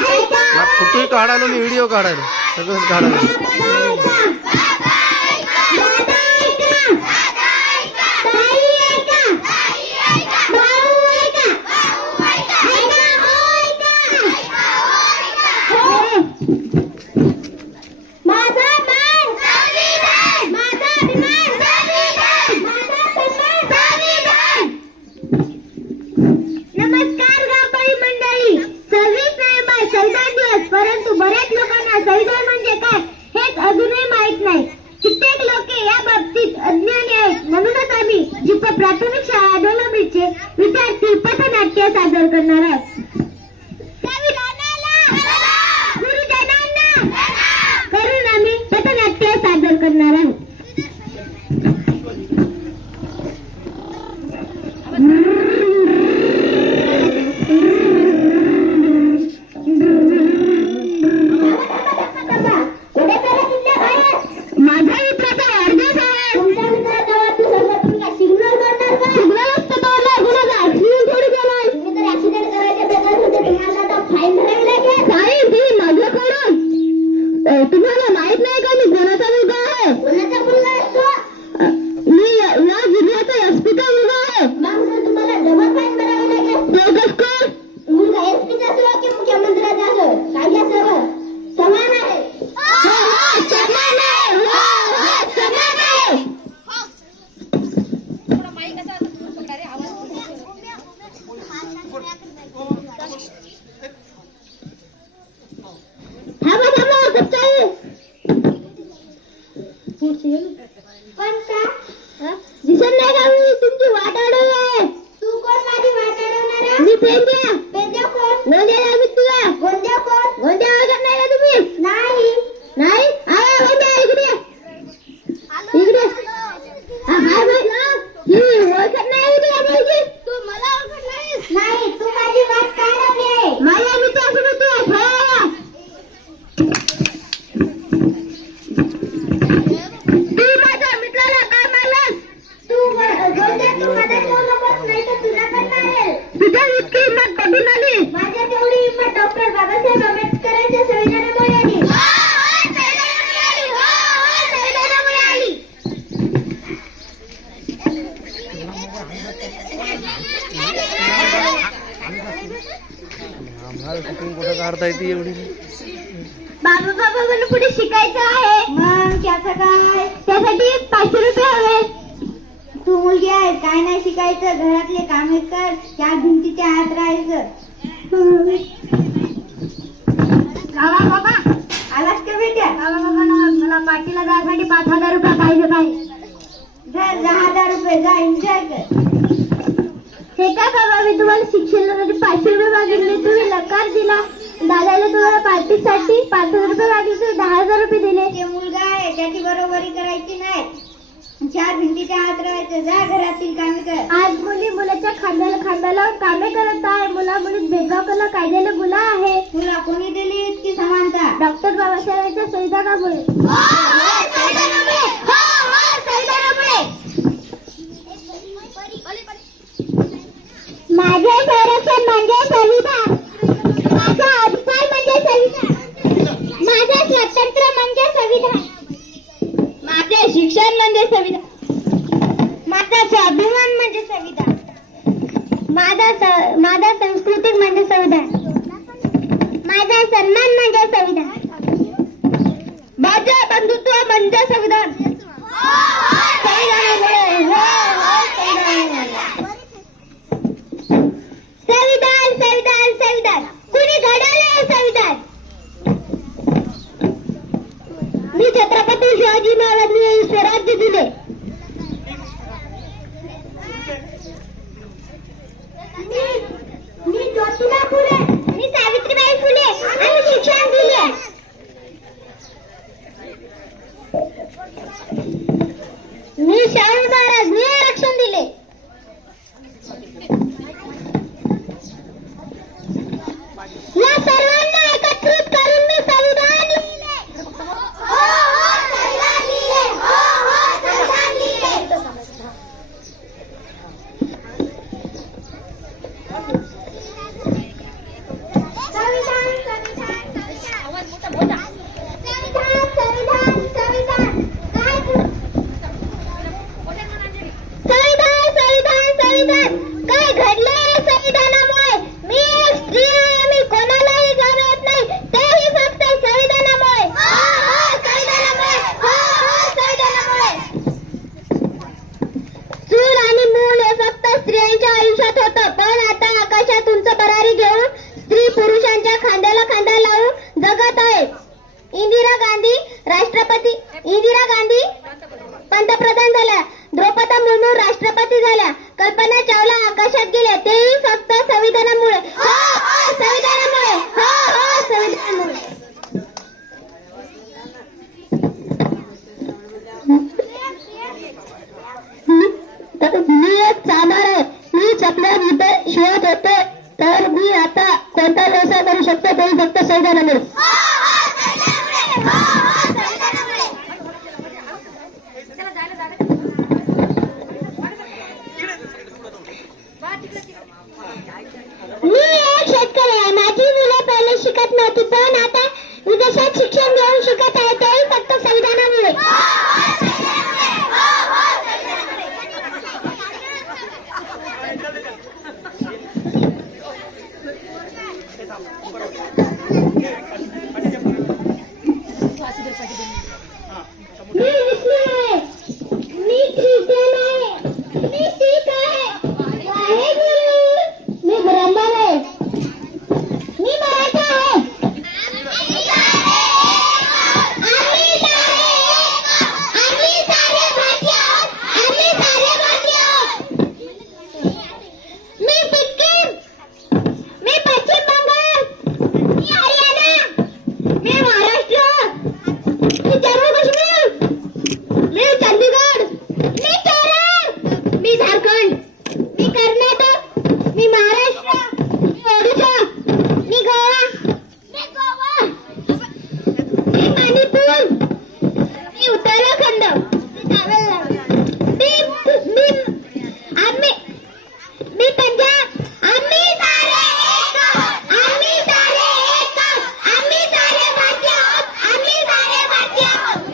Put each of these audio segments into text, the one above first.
Photo काढायला आणि video काढायला सगळंच काढायला. परंतु बऱ्याच लोकांना संविधान म्हणजे काय हेच अजूनही माहित नाही. कित्येक लोक या बाबतीत अज्ञानी आहेत. म्हणूनच आम्ही जिथे प्राथमिक शाळा डोलंबीचे विद्यार्थी पथनाट्य सादर करणार आहोत. गुरुजनांना करून आम्ही पथनाट्य सादर करणार आहोत. तुम्हाला माहित नाही का मी कोणाचा मुलगा आहे? कोणाचा मुलगा असतो? मी या जिल्ह्याचा एसपीचा मुलगा आहे. मग तुम्हाला डबल फाईन भरावी लागेल. तो कसं मुलगा एसपीचा असो की मुख्यमंत्र्याचा असो कायद्यासह समान आहे. समान आहे. समान आहे. पण का दिसत नाही का मी तुमची वाट अडवली आहे? तू कोण माझी वाट अडवणार? मी पेंद्या. पेंद्या कोण? गोंद्या मी तुला. गोंद्या कोण? गोंद्या ओळखत नाही का तुम्ही? नाही. नाही? आया गोंद्या इकडे इकडे. हाय बाई ही ओळखत नाही तुला पाहिजे. तू मला ओळखत नाहीस? नाही. तू माझी वाट काय अडवली आहे? माझ्या मित्रासोबत तू खेळायला. डॉक्टर बाबासाहेब आंबेडकरांच्या संविधानामुळे आली. कुठं काढता येते एवढी? बाबा बाबा मला पुढे शिकायचं आहे. मग त्याचं काय? त्यासाठी 500 रुपये हवे. तू मुलगी आहे काय नाही शिकायचं. घरातले कामे कर. त्या भिंतीच्या आत राहायचं. बाबा आलास का बेट्या? बाबा मला पार्टीला जायसाठी 5,000 रुपये पाहिजे पाहिजे. 10,000 रुपये जा एन्जॉय कर. हे का बाबा मी तुम्हाला शिक्षणासाठी 500 रुपये मागितले तुम्ही नकार दिला. दादाला तुम्हाला पार्टीसाठी 5,000 रुपये मागितले 10,000 रुपये दिले. ते मुलगा आहे त्याची बरोबरी करायची नाही. 4 भिंतीच्या आत राहायचं. जा घरातील कामे कर. आज मुली मुलाच्या खांद्याला कामे करत आहे. मुला मुलीत भेदभाव करणं कायद्याला गुन्हा आहे. तुला कोणी दिली इतकी समानता? डॉक्टर बाबासाहेबांच्या संविधानामुळे. माझे संरक्षण म्हणजे संविधान. माझा अधिकार म्हणजे संविधान. माझं स्वातंत्र्य म्हणजे संविधान. माझे शिक्षण म्हणजे संविधान. माझा स्वाभिमान म्हणजे संविधान. माझा संस्कृती म्हणजे संविधान. माझा सन्मान म्हणजे संविधान. माझे बंधुत्व म्हणजे संविधान. संविधान संविधान संविधान कुणी घडवले संविधान? मी छत्रपती शिवाजी महाराजांनी स्वराज्य दिले. मी ज्योतिबा फुले होऊ शकतो ते फक्त संविधानामुळे. मी एक शेतकरी आहे. माझी मुलं पहिले शिकत नव्हती पण आता विदेशात शिक्षण घेऊन शिकत आहे तेही फक्त संविधानामुळे. मी मुस्लिम आहे, मी ख्रिश्चन आहे, मी शीख आहे, वाहेगुरु, मी ब्राह्मण आहे, मी मराठा आहे. आम्ही सारे भारतीय आहोत, आम्ही सारे भारतीय आहोत. मी सिक्कीम, मी पश्चिम बंगाल, मी हरियाणा, मी महाराष्ट्र, मी जम्मू काश्मीर, मी चंदीगड, मी केरळ, मी झारखंड, मी कर्नाटक, मी महाराष्ट्र, मी ओडिशा, मी गोवा, मी मणिपूर, मी उत्तराखंड, मी तामिळनाडू, मी पंजाब. आम्ही सारे एक आहोत, आम्ही सारे एक आहोत, आम्ही सारे भारतीय आहोत, आम्ही सारे भारतीय आहोत.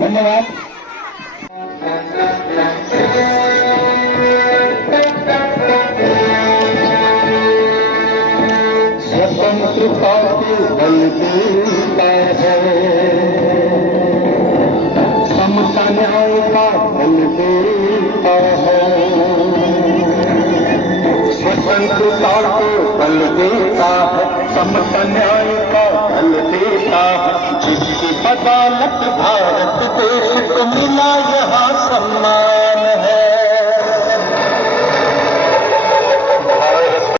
धन्यवाद. स्वतंत्रता के बल देता है, समता न्याय का बल देता है. स्वतंत्रता को बल देता है, समता न्याय का बल देता है. जिसकी बदौलत